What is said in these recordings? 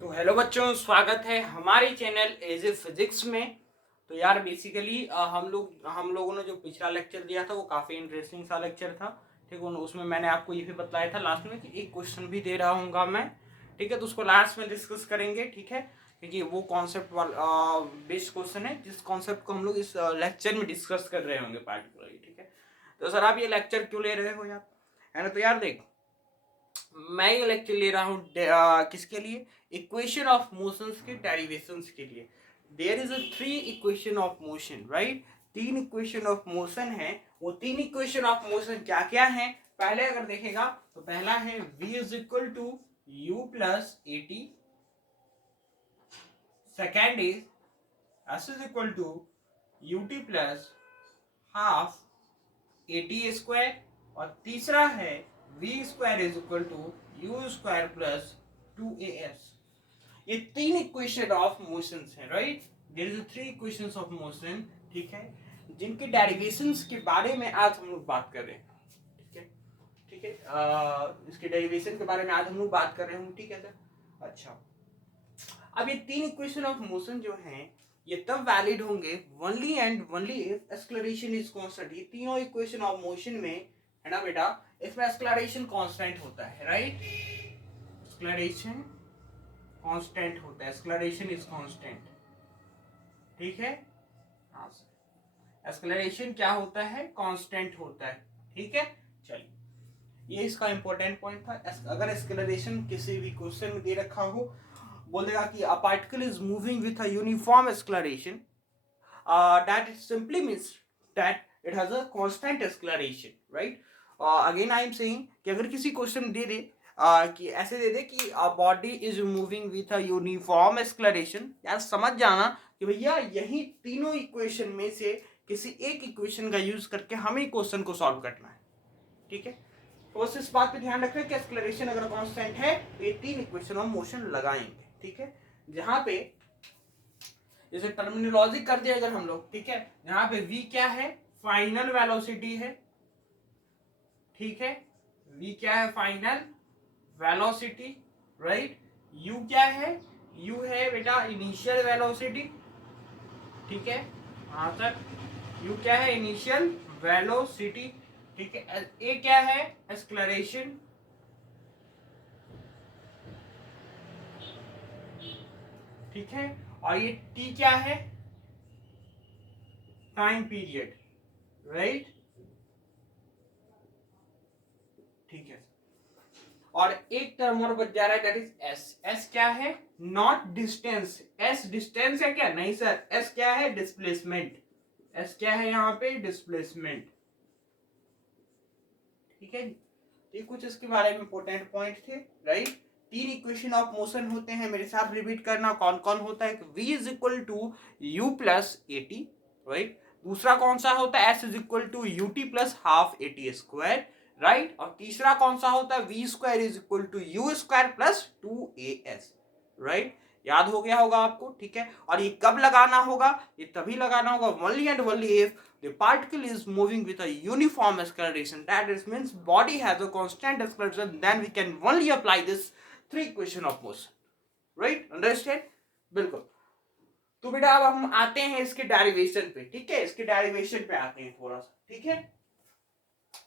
तो हेलो बच्चों, स्वागत है हमारे चैनल एज ए फिजिक्स में। तो यार बेसिकली हम लोगों ने जो पिछला लेक्चर दिया था वो काफ़ी इंटरेस्टिंग सा लेक्चर था। ठीक है, उसमें मैंने आपको ये भी बताया था लास्ट में कि एक क्वेश्चन भी दे रहा हूँगा मैं। ठीक है, तो उसको लास्ट में डिस्कस करेंगे। ठीक है, क्योंकि वो कॉन्सेप्ट वाला बेस्ड क्वेश्चन है जिस कॉन्सेप्ट को हम लोग इस लेक्चर में डिस्कस कर रहे होंगे पार्टिकुलरली। ठीक है, तो सर आप ये लेक्चर क्यों ले रहे हो यार, है ना? तो यार देख, मैं ये लेक्चर ले रहा हूँ किसके लिए? इक्वेशन ऑफ मोशंस के डेरिवेशंस के लिए। There is a three equation of motion, right? तीन इक्वेशन ऑफ मोशन है। वो तीन इक्वेशन ऑफ मोशन क्या क्या है? पहले अगर देखेगा तो पहला है v is equal to u plus a t. Second is s is equal to u t plus half a t square. और तीसरा है v square is equal to u square plus 2as। ये तीन इक्वेशन ऑफ मोशंस है, right? There is three equations of motion. ठीक है, जिनके derivations के बारे में आज हम लोग बात कर रहे हैं। ठीक है, ठीक है, इसके डेरिवेशन के बारे में आज हम लोग बात कर रहे हैं। ठीक है सर। अच्छा, अब ये तीन इक्वेशन ऑफ मोशन जो हैं ये तब वैलिड होंगे only and only if acceleration is constant. ये तीनों इक्वेशन ऑफ मोशन में, है ना बेटा, इसमें एक्सेलरेशन कांस्टेंट होता है, राइट? एक्सेलरेशन कांस्टेंट होता है, एक्सेलरेशन इज कांस्टेंट। ठीक है, हाँ सर, एक्सेलरेशन क्या होता है? कांस्टेंट होता है। ठीक है, चलिए, ये इसका इंपॉर्टेंट पॉइंट था। अगर एक्सेलरेशन किसी भी क्वेश्चन में दे रखा हो, बोलेगा कि a particle is moving with a uniform acceleration, that simply means that it has a constant acceleration, right? Again I am saying कि अगर किसी क्वेश्चन दे दे कि ऐसे दे दे कि body is moving with a uniform acceleration, यार समझ जाना कि भैया यही तीनों इक्वेशन में से किसी एक इक्वेशन का यूज करके हमें क्वेश्चन को सॉल्व करना है। ठीक है, तो बस इस बात पे ध्यान रखें कि एक्सेलरेशन अगर कांस्टेंट है तो ये तीन इक्वेशन ऑफ मोशन लगाएंगे। ठीक है, जहां पे जैसे टर्मिनोलॉजी कर दिया अगर हम लोग, ठीक है, यहाँ पे v क्या है? फाइनल वेलोसिटी है। ठीक है, v क्या है? Final velocity, right? u क्या है? u है बेटा इनिशियल वेलोसिटी। ठीक है, हाँ सर, u क्या है? Initial velocity. ठीक है, a क्या है? एक्सेलरेशन। ठीक है, और ये t क्या है? Time period, right? ठीक है, और एक टर्म और बच जा रहा है, दैट इज एस। एस क्या है? Not distance. एस डिस्टेंस है क्या? नहीं सर, एस क्या है? डिस्प्लेसमेंट। एस क्या है यहाँ पे? डिस्प्लेसमेंट। ठीक है, ये कुछ इसके बारे में इंपोर्टेंट पॉइंट थे, राइट? तीन इक्वेशन ऑफ मोशन होते हैं, मेरे साथ रिपीट करना। कौन कौन होता है? v is equal to u plus a t, right? दूसरा कौन सा होता है? s is equal to u t plus half a t square, right? और तीसरा कौन सा होता है? v square is equal to u square plus 2as, right? याद हो गया होगा आपको। ठीक है, और ये कब लगाना होगा? ये तभी लगाना होगा only and only if the particle is moving with a uniform acceleration, that is means body has a constant acceleration, then we can only apply this three equation of motion, right? Understand? बिल्कुल। तो बेटा अब हम आते हैं इसके derivation पे। ठीक है, इसके डेरिवेशन पे आते हैं थोड़ा सा। ठीक है,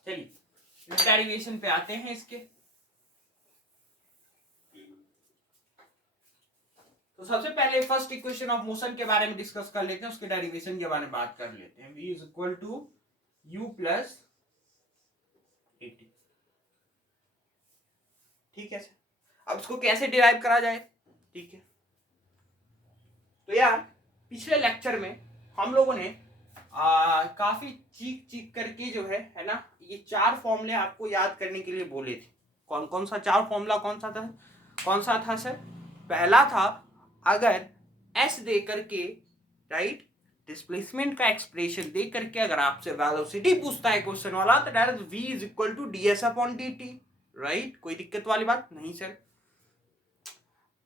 चलिए डेरिवेशन पे आते हैं इसके। तो सबसे पहले फर्स्ट इक्वेशन ऑफ मोशन के बारे में डिस्कस कर लेते हैं, उसके डेरिवेशन के बारे में बात कर लेते हैं। v is equal to u plus a t. ठीक है सर, अब इसको कैसे डिराइव करा जाए? ठीक है, तो यार पिछले लेक्चर में हम लोगों ने काफी चीख चीख करके जो है ना, ये चार फॉर्मूले आपको याद करने के लिए बोले थे। कौन कौन सा चार फॉर्मूला? कौन सा था सर? पहला था, अगर एस दे करके, राइट, डिस्प्लेसमेंट का एक्सप्रेशन दे करके अगर आपसे वेलोसिटी पूछता है क्वेश्चन वाला, तो that is v is equal to ds upon dt, right? कोई दिक्कत वाली बात नहीं सर।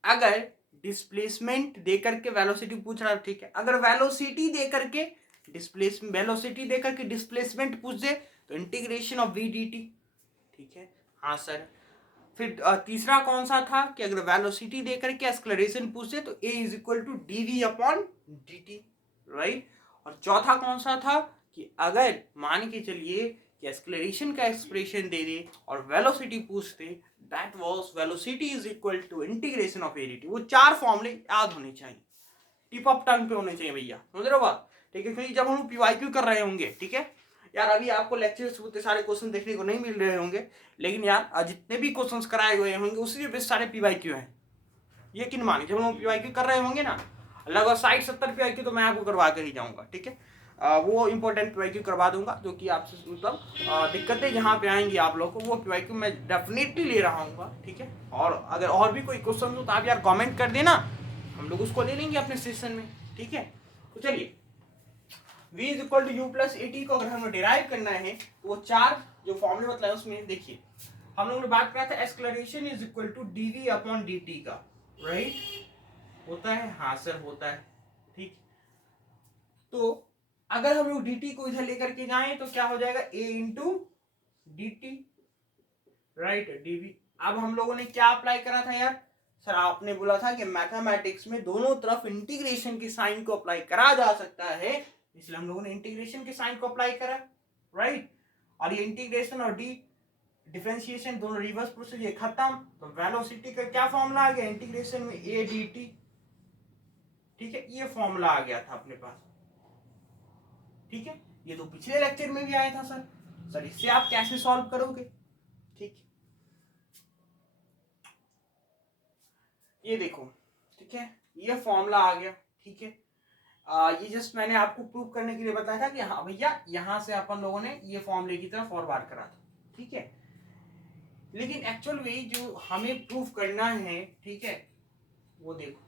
अगर डिस्प्लेसमेंट दे करके वेलोसिटी पूछ रहा है, ठीक है, अगर वेलोसिटी दे करके डिस्प्लेसमेंट पूछ दे तो इंटीग्रेशन ऑफ v dt। ठीक है, हाँ सर। फिर तीसरा कौन सा था कि अगर वेलोसिटी देकर के एक्सलरेशन पूछे तो a is equal to dv upon dt, right. और चौथा कौन सा था कि अगर मान के चलिए कि एक्सलरेशन का एक्सप्रेशन दे दे और वेलोसिटी पूछते, that was velocity is equal to integration of a dt। वो चार फॉर्मूले याद होने चाहिए, टिप ऑफ टंग पे होने चाहिए भैया, समझ रहे हो बात, ठीक है। क्योंकि जब हम पीवाईक्यू कर रहे होंगे, ठीक है यार, अभी आपको लेक्चर्स उतने सारे क्वेश्चन देखने को नहीं मिल रहे होंगे, लेकिन यार जितने भी क्वेश्चंस कराए हुए होंगे उसी में सारे पीवाईक्यू हैं, यकीन मानिए। जब हम पीवाईक्यू कर रहे होंगे ना, लगभग 60-70 पीवाईक्यू तो मैं आपको करवा कर ही जाऊंगा, ठीक है। वो इंपॉर्टेंट पीवाईक्यू करवा दूंगा जो कि आपसे मतलब दिक्कतें जहाँ पे आएंगी आप लोग को, वो पीवाईक्यू मैं डेफिनेटली ले रहा हूँ, ठीक है। और अगर और भी कोई क्वेश्चन हो तो आप यार कमेंट कर देना, हम लोग उसको ले लेंगे अपने सेशन में, ठीक है। तो चलिए, v is equal to u plus a t को अगर हमें डिराइव करना है तो वो चार जो फॉर्मूले बताए उसमें देखिए, हम लोगों ने बात करा था acceleration is equal to dv upon dt का, राइट। होता है, हाँ सर होता है, ठीक। तो अगर हम लोग dt को इधर लेकर के जाएं तो क्या हो जाएगा, a into dt, right, dv। अब हम लोगों ने क्या अप्लाई करा था यार, सर आपने बोला था कि मैथमेटिक्स में दोनों तरफ इंटीग्रेशन के साइन को अप्लाई करा जा सकता है, इसलिए हम लोगों ने इंटीग्रेशन के साइन को अप्लाई करा, राइट। और ये इंटीग्रेशन और डी डिफरेंशिएशन दोनों रिवर्स प्रोसेस ये खत्म, तो वेलोसिटी का क्या फॉर्मूला आ गया इंटीग्रेशन में, ए डी टी, ठीक है। ये फॉर्मूला आ गया था अपने पास, ठीक है। ये तो पिछले लेक्चर में भी आया था सर। सर इससे आप कैसे सॉल्व करोगे, ठीक। ये देखो, ठीक है, ये फॉर्मूला आ गया, ठीक है। ये जस्ट मैंने आपको प्रूव करने के लिए बताया था कि हाँ भैया यहां से अपन लोगों ने ये फॉर्मूले की तरफ फॉरवर्ड करा था, ठीक है। लेकिन एक्चुअल में जो हमें प्रूफ करना है, ठीक है, वो देखो,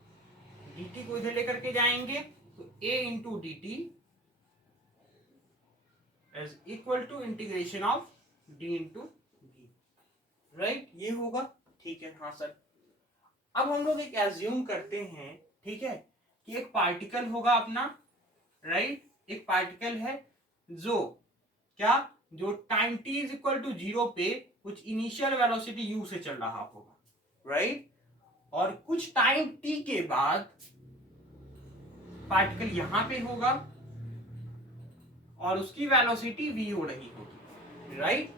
dt को इधर लेकर के जाएंगे तो a into d t is equal to integration of d into v, right, ये होगा, ठीक है। हाँ सर, अब हम लोग एक एज्यूम करते हैं, ठीक है, कि एक पार्टिकल होगा अपना, राइट, एक पार्टिकल है जो क्या, जो time t is equal to 0 पे कुछ इनिशियल वेलोसिटी u से चल रहा होगा, राइट। और कुछ टाइम t के बाद पार्टिकल यहां पे होगा और उसकी वेलोसिटी v हो रही होगी, राइट।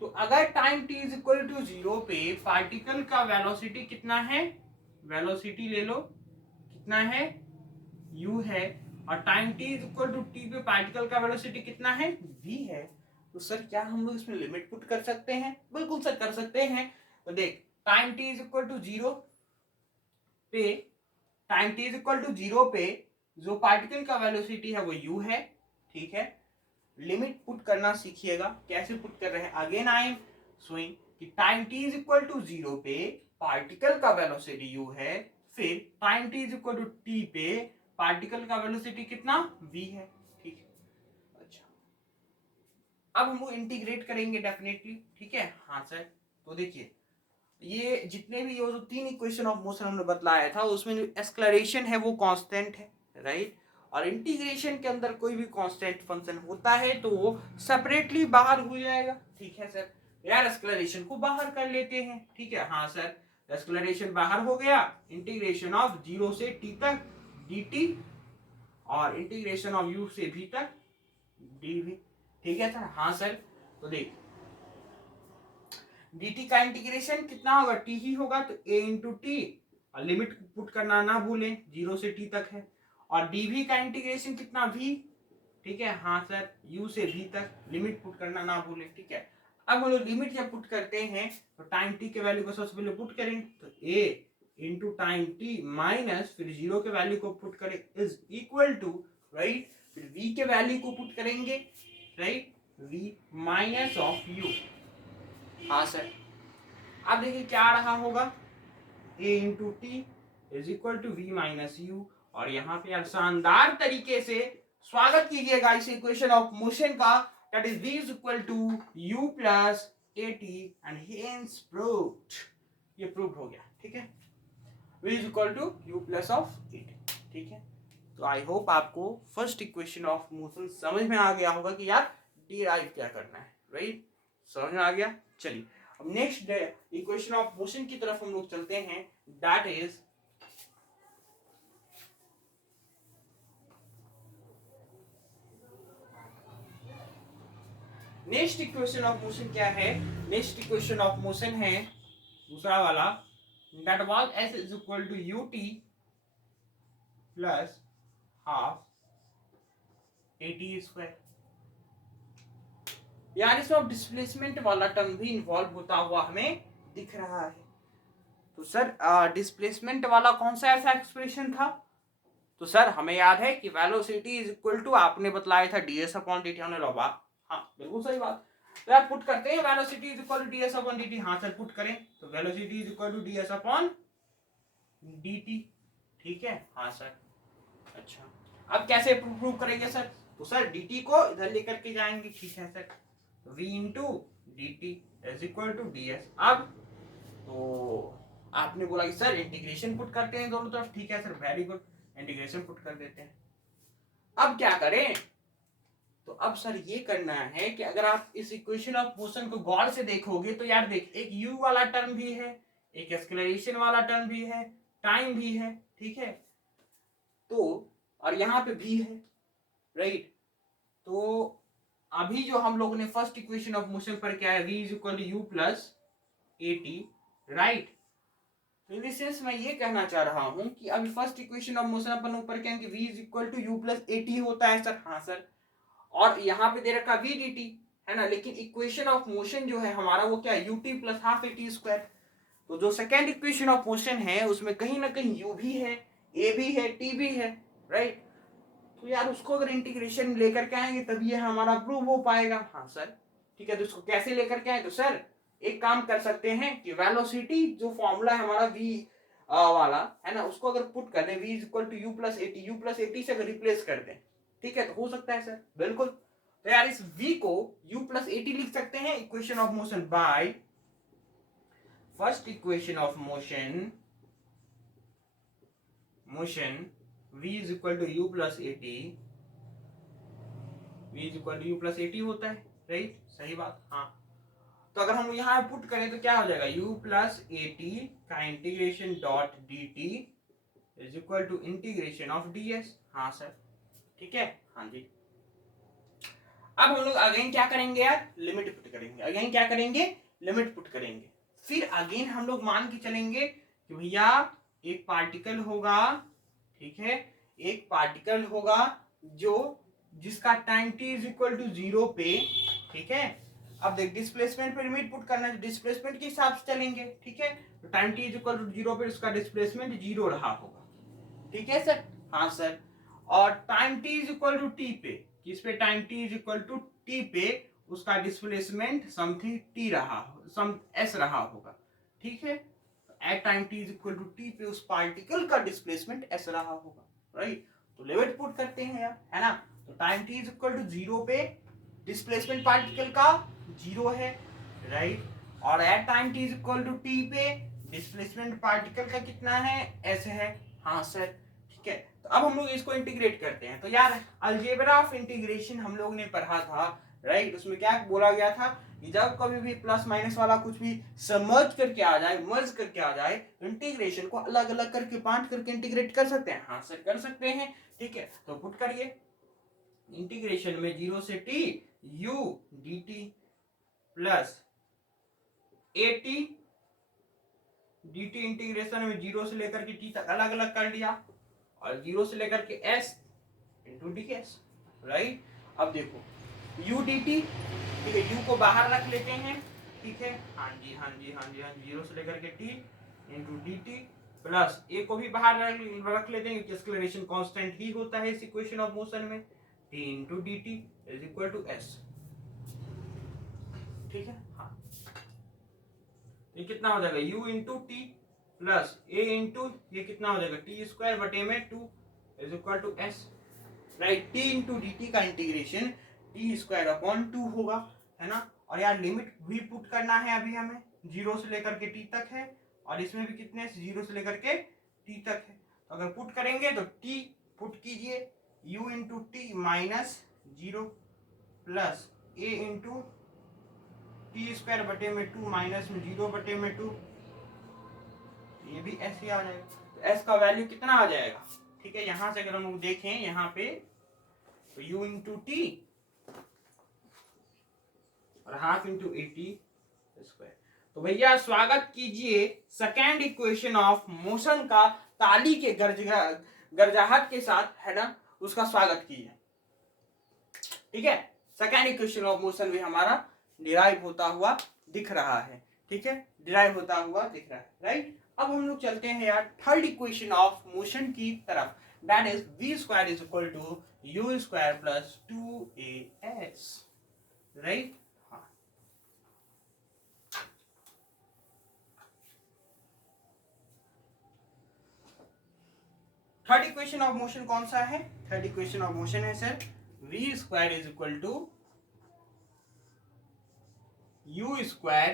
तो अगर time t is equal to 0 पे पार्टिकल का वेलोसिटी कितना है, वेलोसिटी ले लो, कितना है, u है, और time t is equal to t पे पार्टिकल का वेलोसिटी कितना है, v है। तो सर क्या हम लोग इसमें लिमिट पुट कर सकते हैं, बिल्कुल सर कर सकते हैं। तो देख, time t is equal to 0 पे, time t is equal to 0 पे जो पार्टिकल का वेलोसिटी है वो u है, ठीक है। लिमिट पुट करना सीखिएगा, कैसे पुट कर रहे हैं, अगेन आई एम शोइंग कि time t is equal to 0 पे पार्टिकल का वेलोसिटी u है, फिर time t is equal to t पे पार्टिकल का वेलोसिटी कितना, v है, ठीक है। अच्छा, अब हम लोग इंटीग्रेट करेंगे डेफिनेटली, ठीक है। हाँ सर, तो देखिए ये जितने भी ये जो तीन इक्वेशन ऑफ मोशन हमने बतलाया था उसमें जो एक्सलरेशन है वो कांस्टेंट है, राइट। और इंटीग्रेशन के अंदर कोई भी कांस्टेंट फंक्शन होता है तो वो सेपरेटली बाहर हो जाएगा, ठीक है सर। यार एक्सलरेशन को बाहर कर लेते हैं, ठीक है। हाँ सर, एक्सलरेशन बाहर हो गया, इंटीग्रेशन ऑफ 0 से t तक dt और इंटीग्रेशन ऑफ u से v तक dv, ठीक है सर। हाँ सर, तो देख dt का इंटीग्रेशन कितना होगा, t ही होगा, तो a इंटू टी, और लिमिट पुट करना ना भूलें, 0 से t तक है। और dv का इंटीग्रेशन कितना, v, ठीक है। हाँ सर, u से v तक, लिमिट पुट करना ना भूलें, ठीक है। अब हम लोग लिमिट जब पुट करते हैं तो टाइम t के वैल्यू को सबसे पहले पुट करें, तो a into time t minus फिर 0 के वैल्यू को पुट करें इज इक्वल टू, राइट, फिर v के वैल्यू को पुट करेंगे, right, v minus of u। हाँ सर, अब देखिए क्या आ रहा होगा, a into t is equal to v minus u. और यहाँ पे यार शानदार तरीके से स्वागत कीजिएगा इस इक्वेशन ऑफ मोशन का, that is v is equal to u plus a t and hence proved, ये प्रूव हो गया, ठीक है। v is equal to u plus of a t, ठीक है। तो आई होप आपको फर्स्ट इक्वेशन ऑफ मोशन समझ में आ गया होगा कि यार डिराइव क्या करना है, राइट, समझ में आ गया। चलिए अब नेक्स्ट इक्वेशन ऑफ मोशन की तरफ हम लोग चलते हैं, that is next equation of motion क्या है, नेक्स्ट इक्वेशन ऑफ मोशन है दूसरा वाला, that was s is equal to u t plus half a t square. यार इसमें डिस्प्लेसमेंट वाला टर्म भी इन्वॉल्व होता हुआ हमें दिख रहा है। तो सर डिस्प्लेसमेंट वाला कौन सा ऐसा एक्सप्रेशन था? तो सर हमें याद है कि वेलोसिटी इज इक्वल टू, आपने बतलाया था ds अपॉन dt हमने लगा। हाँ बिल्कुल सही बात। तो यार पुट करते हैं velocity is equal to ds upon dt। हाँ सर पुट करें, तो velocity is equal to ds upon dt। ठीक है हाँ सर। अच्छा अब कैसे प्रूव करेंगे सर? तो सर dt को इधर लेकर के जाएंगे, ठीक है सर। तो v into d t is equal to d s. अब तो आपने बोला कि सर इंटीग्रेशन पुट करते हैं दोनों तरफ, ठीक है sir very good, integration put कर देते हैं। अब क्या करें? तो अब सर ये करना है कि अगर आप इस इक्वेशन ऑफ मोशन को गौर से देखोगे तो यार देख, एक u वाला टर्म भी है, एक एक्सेलरेशन वाला टर्म भी है, टाइम भी है, ठीक है। तो और यहाँ पे भी है, राइट। तो अभी जो हम लोगों ने फर्स्ट इक्वेशन ऑफ मोशन पर क्या है, v is equal to u plus a t, right. तो इन सेंस मैं ये कहना चाह रहा हूं कि अभी फर्स्ट इक्वेशन ऑफ मोशन अपन ऊपर क्या है कि v is equal to u plus a t होता है सर। हाँ सर। और यहाँ पे दे रखा v dt है ना, लेकिन इक्वेशन ऑफ मोशन जो है हमारा वो क्या है, you t plus half a t square. तो जो सेकेंड इक्वेशन ऑफ मोशन है उसमें कहीं ना कहीं u भी है, a भी है, t भी है, राइट। तो यार उसको अगर इंटीग्रेशन लेकर के आएंगे तभी ये हमारा प्रूव हो पाएगा। हाँ सर ठीक है। तो इसको कैसे लेकर के आए? तो सर एक काम कर सकते हैं कि वेलोसिटी जो फॉर्मूला है हमारा v वाला है ना, उसको अगर पुट कर दें v is equal to u plus a t, u plus a t से अगर रिप्लेस कर दें, ठीक है, तो हो सकता है सर बिल्कुल। तो यार इस v को u प्लस ए टी लिख सकते हैं equation of motion by first equation of motion v is equal to u plus a t, v is equal to u plus a t होता है, राइट, सही बात। हाँ तो अगर हम यहाँ पुट करें तो क्या हो जाएगा, u प्लस ए टी का integration dot d t is equal to integration of d s. हाँ सर ठीक है। हाँ जी। अब हम लोग अगेन क्या करेंगे यार, लिमिट पुट करेंगे। अगेन क्या करेंगे, लिमिट पुट करेंगे। फिर अगेन हम लोग मान के चलेंगे कि भैया एक पार्टिकल होगा, ठीक है, एक पार्टिकल होगा जो जिसका time t is equal to 0 पे, ठीक है। अब देख डिस्प्लेसमेंट पे लिमिट पुट करना है, डिस्प्लेसमेंट के हिसाब से चलेंगे, ठीक है। तो time t is equal to 0 पे उसका डिस्प्लेसमेंट 0 रहा होगा, ठीक है सर। हाँ सर। और time t is equal to t पे, किस पे, time t is equal to t पे उसका डिस्प्लेसमेंट समथिंग t रहा, सम s रहा होगा, ठीक है। At time t is equal to t पे उस पार्टिकल का डिस्प्लेसमेंट s रहा होगा, राइट। तो लिमिट पुट करते हैं यार, है ना। तो time t is equal to 0 पे डिस्प्लेसमेंट पार्टिकल का 0 है, राइट। और at time t is equal to t पे डिस्प्लेसमेंट पार्टिकल का कितना है, s है। हाँ सर ठीक है। तो अब हम लोग इसको इंटीग्रेट करते हैं। तो यार अलजेब्रा ऑफ इंटीग्रेशन हम लोग ने पढ़ा था, राइट। उसमें क्या बोला गया था कि जब कभी भी प्लस माइनस वाला कुछ भी समर्ज करके आ जाए, मर्ज करके आ जाए, इंटीग्रेशन को अलग अलग करके बांट करके इंटीग्रेट कर सकते हैं। हाँ सर कर सकते हैं, ठीक है। तो पुट करिए इंटीग्रेशन में 0 से t u dt plus a T dt integration में 0 से लेकर के t तक अलग अलग कर लिया, और 0 से लेकर के s into d s, right. अब देखो u dt, ठीक है, u को बाहर रख लेते हैं, ठीक है। हाँ जी हाँ जी हाँ जी हाँ जी। 0 से लेकर के t into d T plus a को भी बाहर रख लेते हैं, एक्सेलरेशन कांस्टेंट ही होता है इस इक्वेशन ऑफ मोशन में, t into d t is equal to s, ठीक है। हाँ ये कितना हो जाएगा, u into t plus a into ये कितना हो जाएगा, टी स्क्वायर बटे में 2 is equal to s, right. t into d t का इंटीग्रेशन टी स्क्वायर अपॉन 2 होगा, है ना। और यार लिमिट भी पुट करना है अभी हमें, 0 से लेकर के t तक है, और इसमें भी कितने, 0 से लेकर के t तक है। तो अगर पुट करेंगे तो t पुट कीजिए u into T minus 0 plus a into T square बटे में 2 माइनस में 0 बटे में 2, ये भी ऐसे आ जाएगा। तो एस का वैल्यू कितना आ जाएगा, ठीक है। यहां से अगर हम लोग देखें यहाँ पे तो u इंटू टी और हाफ इंटू ए टी स्क्वायर। तो भैया स्वागत कीजिए सेकेंड इक्वेशन ऑफ मोशन का ताली के गरजाहट के साथ, है ना, उसका स्वागत कीजिए, ठीक है। सेकेंड इक्वेशन ऑफ मोशन भी हमारा डिराइव होता हुआ दिख रहा है, ठीक है, डिराइव होता हुआ दिख रहा है, राइट। अब हम लोग चलते हैं यार थर्ड इक्वेशन ऑफ मोशन की तरफ, that is v square is equal to u square plus 2as, right. Third equation of motion कौन सा है, थर्ड इक्वेशन ऑफ मोशन है sir v square is equal to u square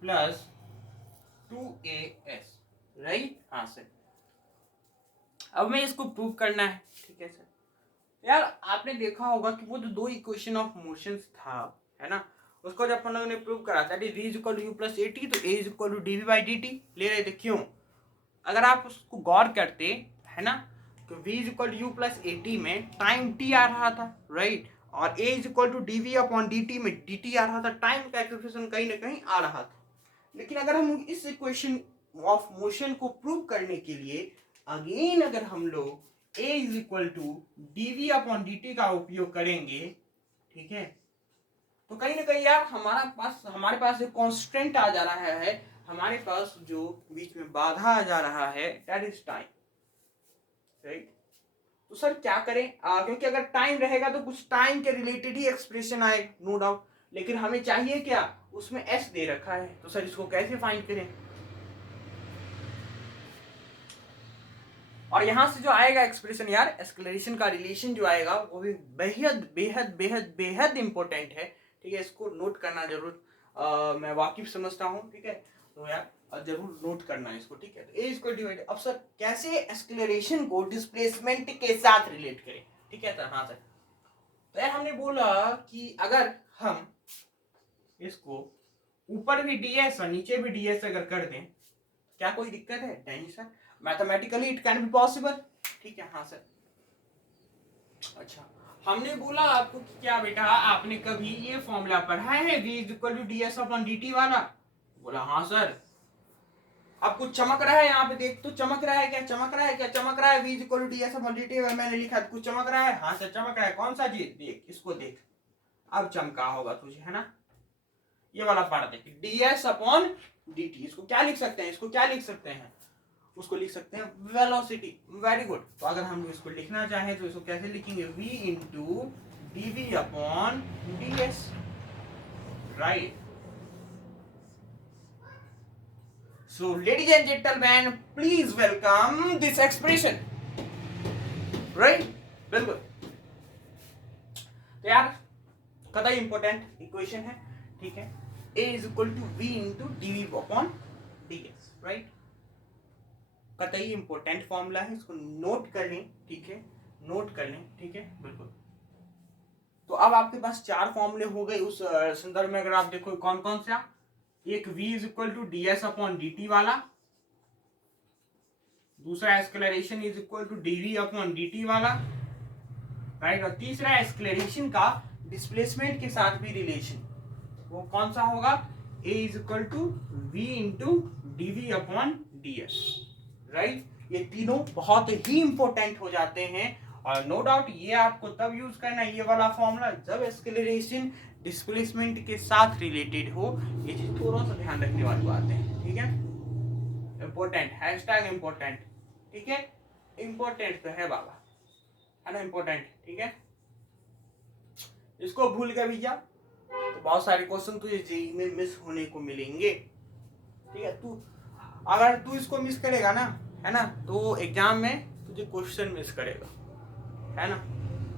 plus 2as, right. हाँ sir, अब मैं इसको prove करना है, ठीक है सर। यार आपने देखा होगा कि वो जो दो इक्वेशन ऑफ मोशंस था, है ना, उसको जब अपन लोगों ने प्रूव करा था v is equal to u plus a t, तो a is equal to d v by d t ले रहे थे। क्यों? अगर आप उसको गौर करते, है ना, तो v is equal to u plus a t में टाइम t आ रहा था, राइट, और a is equal to d v upon d t में डी टी आ रहा था, टाइम का एक्सप्रेशन कहीं ना कहीं आ रहा था। लेकिन अगर हम इस इक्वेशन ऑफ मोशन को प्रूव करने के लिए अगेन अगर हम लोग a is equal to d v upon d t का उपयोग करेंगे, ठीक है, तो कहीं ना कहीं यार हमारे पास एक कांस्टेंट आ जा रहा है, हमारे पास जो बीच में बाधा आ जा रहा है, दैट इज टाइम, राइट। तो सर क्या करें, क्योंकि अगर टाइम रहेगा तो कुछ टाइम के रिलेटेड ही एक्सप्रेशन आए, नो डाउट, लेकिन हमें चाहिए क्या, उसमें s दे रखा है, तो सर इसको कैसे फाइंड करें। और यहां से जो आएगा एक्सप्रेशन यार, एक्सेलरेशन का रिलेशन जो आएगा वो भी बेहद बेहद बेहद बेहद इंपॉर्टेंट है, ठीक है। इसको नोट करना जरूर, मैं वाकिफ समझता हूँ, ठीक है, तो यार जरूर नोट करना है इसको, ठीक है। तो ए इसको डिवाइड, अब सर कैसे एक्सेलरेशन को डिस्प्लेसमेंट के साथ रिलेट करें, ठीक है सर। हाँ सर, तो यार हमने बोला कि अगर हम इसको ऊपर भी ds और नीचे भी ds अगर कर दें, क्या कोई दिक्कत है? नहीं sir, mathematically it can be possible, ठीक है। हाँ सर, अच्छा, हमने बोला आपको कि क्या बेटा आपने कभी ये फॉर्मूला पढ़ा है v is equal to d s upon d t वाला? बोला हाँ सर। अब कुछ चमक रहा है यहाँ पे, देख तो चमक रहा है क्या, चमक रहा है क्या, चमक रहा है, v is equal to d s upon d t मैंने लिखा, कुछ चमक रहा है? हाँ सर चमक रहा है, कौन सा चीज, देख इसको देख, अब चमका होगा तुझे, है ना। ये वाला पार्ट देख, D s upon d T, इसको क्या लिख सकते हैं, इसको क्या लिख सकते हैं, उसको लिख सकते हैं वेलोसिटी, वेरी गुड। तो अगर हम इसको लिखना चाहें तो इसको कैसे लिखेंगे, v into d v upon d s, right. So ladies and gentleman please welcome this expression, right, बिल्कुल। तो यार कतई इंपॉर्टेंट इक्वेशन है, ठीक है, a is equal to v into d v upon d s, right, कतई important formula है, इसको नोट कर लें, ठीक है, नोट कर लें, ठीक है, बिल्कुल। तो अब आपके पास चार फॉर्मूले हो गए उस संदर्भ में, अगर आप देखो कौन कौन सा, एक v is equal to d s upon d t वाला, दूसरा acceleration is equal to d v upon d t वाला, राइट, और तीसरा एक्सेलरेशन का डिस्प्लेसमेंट के साथ भी रिलेशन, वो कौन सा होगा, a is equal to v into d v upon d s, right. ये तीनों बहुत ही इंपॉर्टेंट हो जाते हैं, और नो डाउट ये आपको तब यूज करना है ये वाला फॉर्मूला जब एक्सेलरेशन डिस्प्लेसमेंट के साथ रिलेटेड हो। ये चीज थोड़ा सा ध्यान रखने वाली बात है, ठीक है, इंपॉर्टेंट, हैशटैग इंपॉर्टेंट, ठीक है, इंपॉर्टेंट तो है बाबा, है ना, इंपॉर्टेंट, ठीक है। इसको भूल गए भैया तो बहुत सारे क्वेश्चन तुझे जेईई में मिस होने को मिलेंगे, ठीक है। अगर तू इसको मिस करेगा ना, है ना, तो एग्जाम में तुझे क्वेश्चन मिस करेगा, है ना,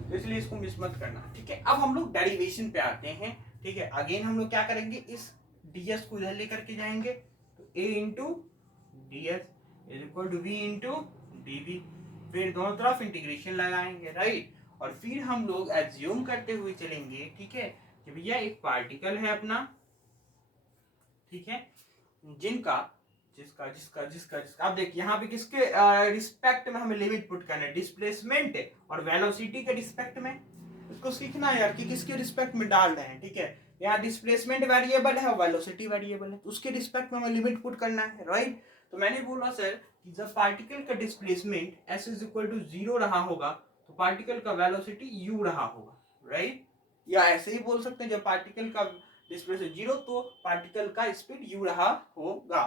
तो इसलिए इसको मिस मत करना, ठीक है। अब हम लोग डेरिवेशन पे आते हैं, ठीक है। अगेन हम लोग क्या करेंगे, इस ds को इधर लेकर के जाएंगे, तो a into d s is equal to v into d v, फिर दोनों तरफ इंटीग्रेशन लगाएंगे, राइट, और फिर हम लोग एज्यूम करते हुए चलेंगे, ठीक है, कि भैया एक पार्टिकल है अपना, ठीक है, जिनका जिसका जिसका जिसका जिसका अब देखिए यहाँ पे किसके रिस्पेक्ट में हमें लिमिट पुट करना है, डिस्प्लेसमेंट और वेलोसिटी के रिस्पेक्ट में। इसको सीखना है यार कि किसके रिस्पेक्ट में डाल रहे हैं, ठीक है। यहाँ डिस्प्लेसमेंट वेरिएबल है, वेलोसिटी वेरिएबल है, तो उसके रिस्पेक्ट में हमें लिमिट पुट करना है, राइट। तो मैंने बोला सर कि जब पार्टिकल का displacement s is equal to 0 रहा होगा तो पार्टिकल का वेलोसिटी u रहा होगा, राइट। या ऐसे ही बोल सकते हैं जब पार्टिकल का डिस्प्लेसमेंट 0 तो पार्टिकल का स्पीड u रहा होगा।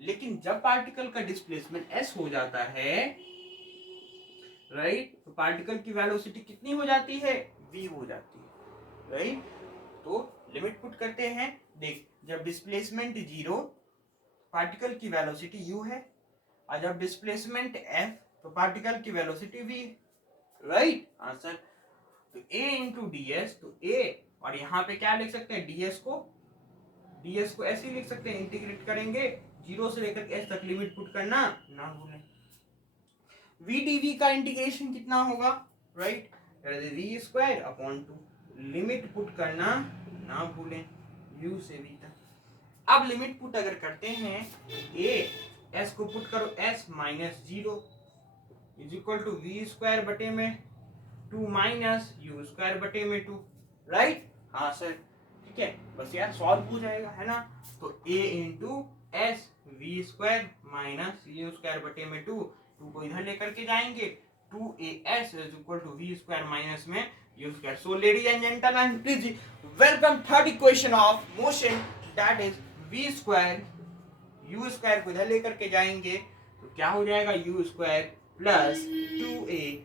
लेकिन जब पार्टिकल का डिस्प्लेसमेंट s हो जाता है, राइट, तो पार्टिकल की वेलोसिटी कितनी हो जाती है, v हो जाती है, राइट। तो लिमिट पुट करते हैं, देख जब डिस्प्लेसमेंट 0 पार्टिकल की वेलोसिटी u है, और जब डिस्प्लेसमेंट f तो पार्टिकल की वेलोसिटी v, राइट आंसर। तो a इंटू डी एस, तो a और यहाँ पे क्या लिख सकते हैं, ds को ऐसे ही लिख सकते हैं, इंटीग्रेट करेंगे 0 से लेकर s तक, लिमिट पुट करना ना भूलें। v dv का इंटीग्रेशन कितना होगा, right, v square upon 2, limit put करना ना भूलें u से v तक। अब लिमिट पुट अगर करते हैं, a s को पुट करो s minus 0 is equal to v square बटे में 2 माइनस u स्क्वायर बटे में 2, राइट। हाँ सर, ठीक है, बस यार सॉल्व हो जाएगा, है ना। तो a into s v square minus u square बटे में 2 को इधर लेकर के जाएंगे, 2as is equal to v square minus में u square. So ladies and gentleman please welcome third equation of motion, that is v square, u square को इधर लेकर के जाएंगे तो क्या हो जाएगा, u square plus 2as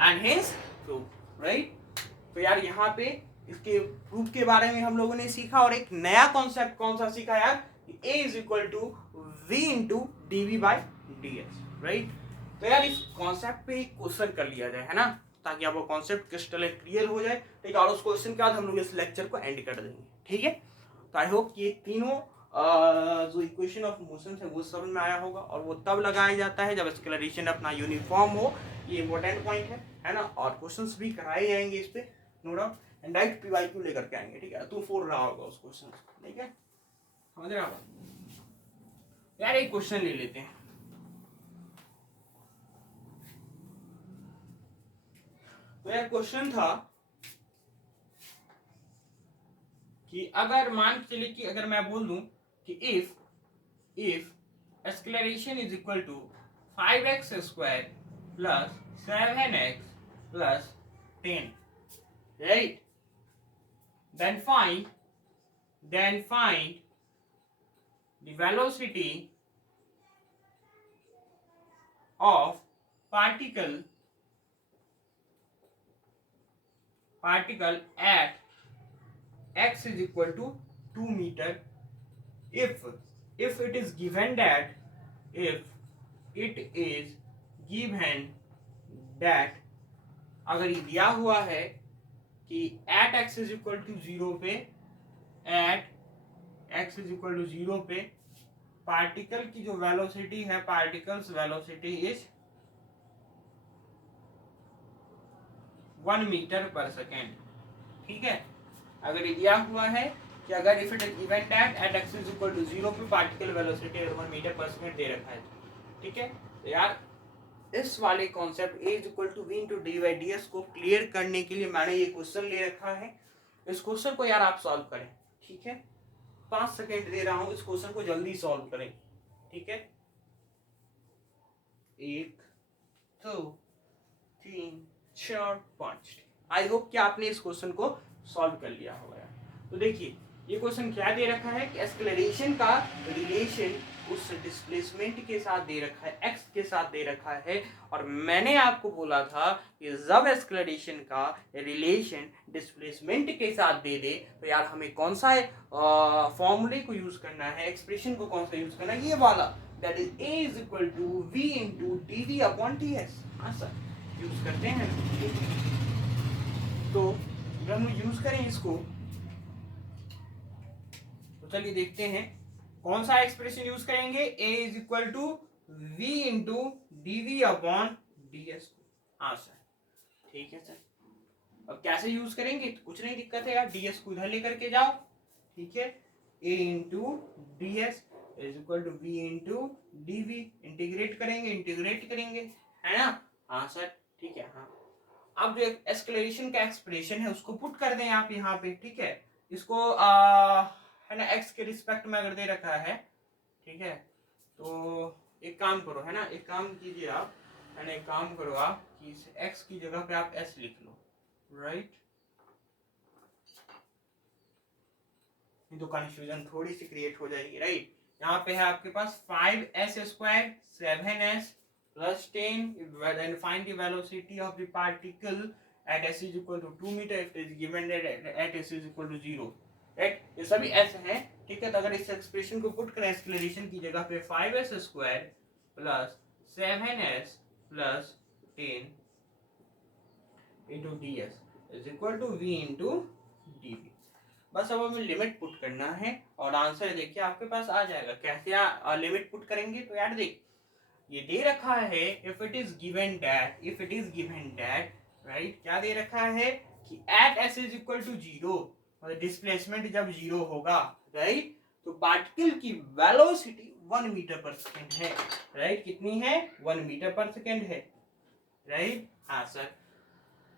and hence proof, right. तो यार यहाँ पे इसके प्रूफ के बारे में हम लोगों ने सीखा, और एक नया कॉन्सेप्ट कौन सा सीखा यार, a is equal to v into d v by d s, right. तो यार इस कॉन्सेप्ट पे एक क्वेश्चन कर लिया जाए, है ना, ताकि आपको कॉन्सेप्ट क्रिस्टल क्लियर हो जाए, ठीक है। और उस क्वेश्चन के बाद हम लोग इस लेक्चर को एंड कर देंगे, ठीक है। तो आई होप कि ये तीनों जो इक्वेशन ऑफ मोशन है वो समझ में आया होगा, और वो तब लगाया जाता है जब एक्सेलरेशन अपना यूनिफॉर्म हो, ये इंपॉर्टेंट पॉइंट है ना। और क्वेश्चंस भी कराए जाएंगे इस पे, no doubt, and direct PYQ लेकर के आएंगे, ठीक है। तू फोड़ रहा होगा उस क्वेश्चन, ठीक है, समझ रहा होगा यार। एक क्वेश्चन ले लेते हैं, तो यार क्वेश्चन था कि अगर मान के चलिए कि अगर मैं बोल दूं कि if acceleration is equal to 5x square plus 7x plus 10, right, then find the velocity of particle at x is equal to 2 meter if it is given that अगर ये दिया हुआ है कि at x is equal to 0 पे particle की जो velocity है, particles velocity is 1 metre per second, ठीक है। अगर ये दिया हुआ है कि अगर if it is given that at x is equal to 0 पे particle velocity 1 metre per second दे रखा है, ठीक है। तो यार इस वाले concept a is equal to v into d by d s को क्लियर करने के लिए मैंने ये क्वेश्चन ले रखा है। इस क्वेश्चन को यार आप सॉल्व करें, ठीक है। 5 सेकेंड दे रहा हूं, इस क्वेश्चन को जल्दी सॉल्व करें, ठीक है। 1 2 3 4 5। आई होप कि आपने इस क्वेश्चन को सॉल्व कर लिया होगा। तो देखिए ये क्वेश्चन क्या दे रखा है कि एक्सेलरेशन का रिलेशन उस डिस्प्लेसमेंट के साथ दे रखा है, x के साथ दे रखा है, और मैंने आपको बोला था कि जब एक्सेलरेशन का रिलेशन डिस्प्लेसमेंट के साथ दे दे तो यार हमें कौन सा फॉर्मूले को यूज करना है, एक्सप्रेशन को कौन सा यूज करना है, ये वाला, that is a is equal to v into d v upon t s. हाँ सर, यूज करते हैं। तो जब हम यूज करें इसको तो चलिए देखते हैं कौन सा एक्सप्रेशन यूज करेंगे, a is equal to v into d v upon d s. हाँ सर, ठीक है सर। अब कैसे यूज करेंगे, तो कुछ नहीं दिक्कत है यार, ds को इधर लेकर के जाओ, ठीक है, a into d s is equal to v into d v. Integrate करेंगे, है ना। हाँ सर, ठीक है। हाँ, अब जो एक्सक्लेरेशन का एक्सप्रेशन है उसको पुट कर दें आप यहाँ पे, ठीक है। इसको है ना x के रिस्पेक्ट में अगर दे रखा है, ठीक है, तो एक काम करो, है ना, एक काम कीजिए आप, है ना, एक काम करो आप कि इस x की जगह पे आप s लिख लो, राइट। नहीं तो कंफ्यूजन थोड़ी सी क्रिएट हो जाएगी, राइट। यहाँ पे है आपके पास 5s square 7s plus 10 and find the velocity of the particle at s is equal to 2 meter if it is given that at s is equal to 0, right. ये सभी s हैं, ठीक है। तो अगर इस एक्सप्रेशन को पुट करें एक्सक्लेरेशन की जगह पे 5s square plus 7s plus 10 into d s is equal to v into d v. बस अब हमें लिमिट पुट करना है और आंसर देखिए आपके पास आ जाएगा। कैसे लिमिट पुट करेंगे, तो यार देख, ये दे रखा है if it is given that, right, क्या दे रखा है कि at s is equal to 0, मतलब डिस्प्लेसमेंट जब 0 होगा, राइट, तो पार्टिकल की वेलोसिटी 1 मीटर पर सेकेंड है, राइट। कितनी है? 1 मीटर पर सेकेंड है, राइट। हाँ सर,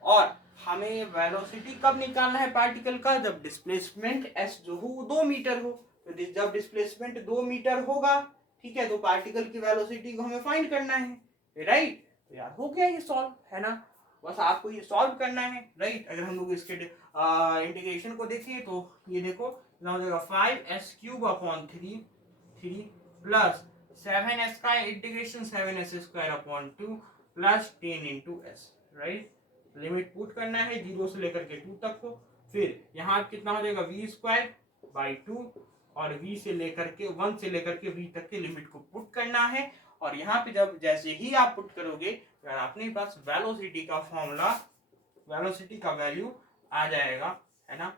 और हमें वेलोसिटी कब निकालना है पार्टिकल का? जब डिस्प्लेसमेंट एस जो हो 2 मीटर हो। तो जब डिस्प्लेसमेंट 2 मीटर होगा, ठीक है, तो पार्टिकल की वेलोसिटी को हमें फाइंड करना है, राइट। तो यार हो गया ये सॉल्व, है ना। बस आपको ये सॉल्व करना है, राइट। अगर हम लोग इसके इंटीग्रेशन को देखें तो ये देखो हो जाएगा 5s³ अपॉन 3 प्लस 7s का integration 7s² 2 plus 10 into S, right. Limit put करना है 0 से लेकर के 2 तक को। फिर यहाँ कितना हो जाएगा v²/2 और v से लेकर के 1 से लेकर के v तक के लिमिट को पुट करना है। और यहाँ पे जब जैसे ही आप पुट करोगे यार अपने पास वेलोसिटी का फॉर्मूला, वेलोसिटी का वैल्यू आ जाएगा, है ना।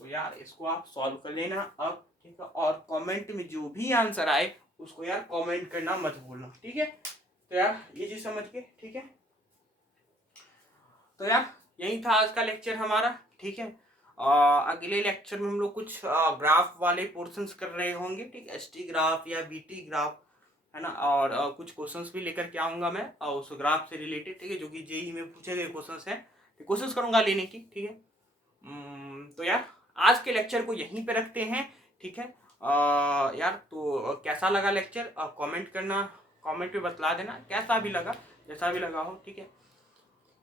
तो यार इसको आप सॉल्व कर लेना अब, ठीक है। और कमेंट में जो भी आंसर आए उसको यार कमेंट करना मत भूलना, ठीक है। तो यार ये चीज समझ के, ठीक है। तो यार यही था आज का लेक्चर हमारा, ठीक है। अगले लेक्चर में हम लोग कुछ ग्राफ वाले पोर्शंस कर रहे होंगे, ठीक है, एसटी ग्राफ या बीटी ग्राफ, है ना। और कुछ क्वेश्चंस भी लेकर के आऊंगा मैं उस ग्राफ से रिलेटेड, ठीक है, जो कि जेई में पूछे गए क्वेश्चंस हैं, तो कोशिश करूंगा लेने की, ठीक है। तो यार आज के लेक्चर को यहीं पे रखते हैं, ठीक है। यार तो कैसा लगा लेक्चर कमेंट करना, कमेंट पे बतला देना कैसा भी लगा, जैसा भी लगा हो, ठीक है।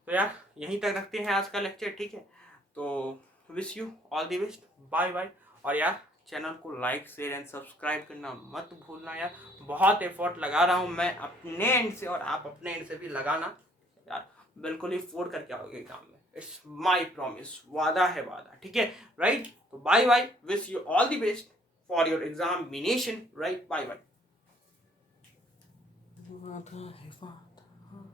तो यार यहीं तक रखते हैं आज का लेक्चर, ठीक है। तो wish you all the best, bye bye. और यार चैनल को लाइक शेयर एंड सब्सक्राइब करना मत भूलना यार। बहुत एफर्ट लगा रहा हूँ मैं अपने एंड से और आप अपने एंड से भी लगाना यार, बिल्कुल ही फोड़ करके आओगे एग्जाम में, इट्स माय प्रॉमिस, वादा है वादा, ठीक है, राइट। तो bye bye, wish you all the best for your examination, right, bye bye.